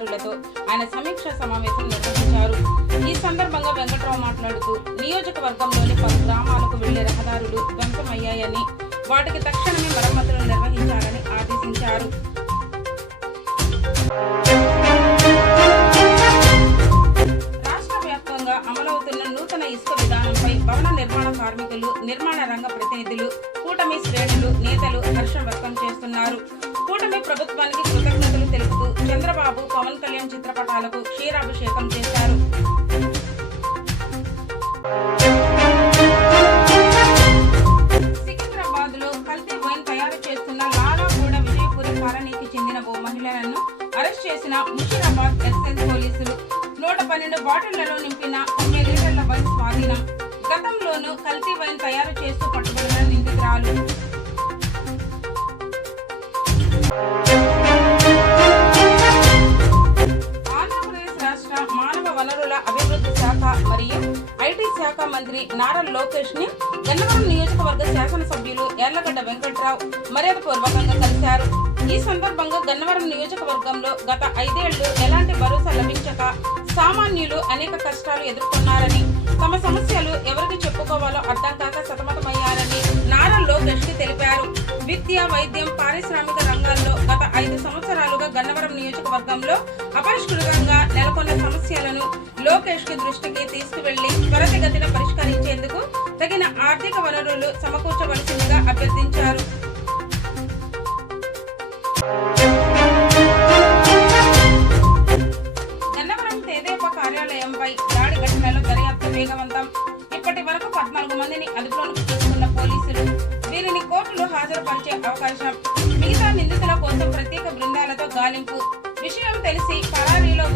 అధికారులతో ఆయన సమీక్ష సమావేశం నిర్వహించారు. ఈ సందర్భంగా వెంకట్రావు మాట్లాడుతూ నియోజకవర్గంలోని పలు గ్రామాలకు వెళ్లే రహదారులు ధ్వంసమయ్యాయని, వాటికి తక్షణమే మరమ్మతులు నిర్వహించాలని ఆదేశించారు. రాష్ట్ర వ్యాప్తంగా అమలవుతున్న నూతన ఇసుక విధానంపై భవన నిర్మాణ కార్మికులు, నిర్మాణ రంగ ప్రతినిధులు, కూటమి శ్రేణులు, నేతలు హర్షం వ్యక్తం చేస్తున్నారు. కూటమి ప్రభుత్వానికి కృతజ్ఞతలు తెలుపుతూ చంద్రబాబు, పవన్ కళ్యాణ్ చిత్రపటాలకు క్షీరాభిషేకం చేశారు. సికింద్రాబాద్ లో కల్తీ వైన్ తయారు చేస్తున్న లాలాగూడ విజయపురి కాలనీకి చెందిన ఓ మహిళలను అరెస్ట్ చేసిన ముషీరాబాద్ ఎక్సైజ్ పోలీసులు. 112 బాటిళ్లలో నింపిన 90 లీటర్ల వైన్ స్వాధీనం. గతంలోనూ కల్తీ వైన్ తయారు చేస్తూ పట్టుబడిన నిందితురాలు. ఆంధ్రప్రదేశ్ రాష్ట్ర మానవ వనరుల అభివృద్ధి శాఖ మరియు ఐటీ శాఖ మంత్రి నారా లోకేష్ ని గన్నవరం నియోజకవర్గ శాసనసభ్యులు యార్లగడ్డ వెంకట్రావు మర్యాదపూర్వకంగా కలిశారు. ఈ సందర్భంగా గన్నవరం నియోజకవర్గంలో గత 5 ఏళ్లు ఎలాంటి భరోసా లభించక సామాన్యులు అనేక కష్టాలు ఎదుర్కొన్నారని, తమ సమస్యలు ఎవరికి చెప్పుకోవాలో అర్థం కాక సతమతమయ్యారని నారా లోకేష్ కి తెలిపారు. విద్య, వైద్యం, పారిశ్రామిక రంగాల్లో గత 5 సంవత్సరాలుగా గన్నవరం నియోజకవర్గంలో అపరిష్కృతంగా నెలకొన్న సమస్యలను లోకేష్ కి దృష్టికి తీసుకువెళ్లి త్వరితగతిన పరిష్కరించేందుకు తగిన ఆర్థిక వనరులు సమకూర్చవలసిందిగా అభ్యర్థించారు. గన్నవరం తెదేపా కార్యాలయంపై దాడి ఘటనలో దర్యాప్తు వేగవంతం. ఇప్పటి వరకు 14 మందిని అదుపులోకి తీసుకున్న పోలీసులు వీరిని కోర్టులో హాజరుపరిచే అవకాశం. మిగతా నిందితుల కోసం ప్రత్యేక బృందాలతో గాలింపు. విషయం తెలిసి పరారీలో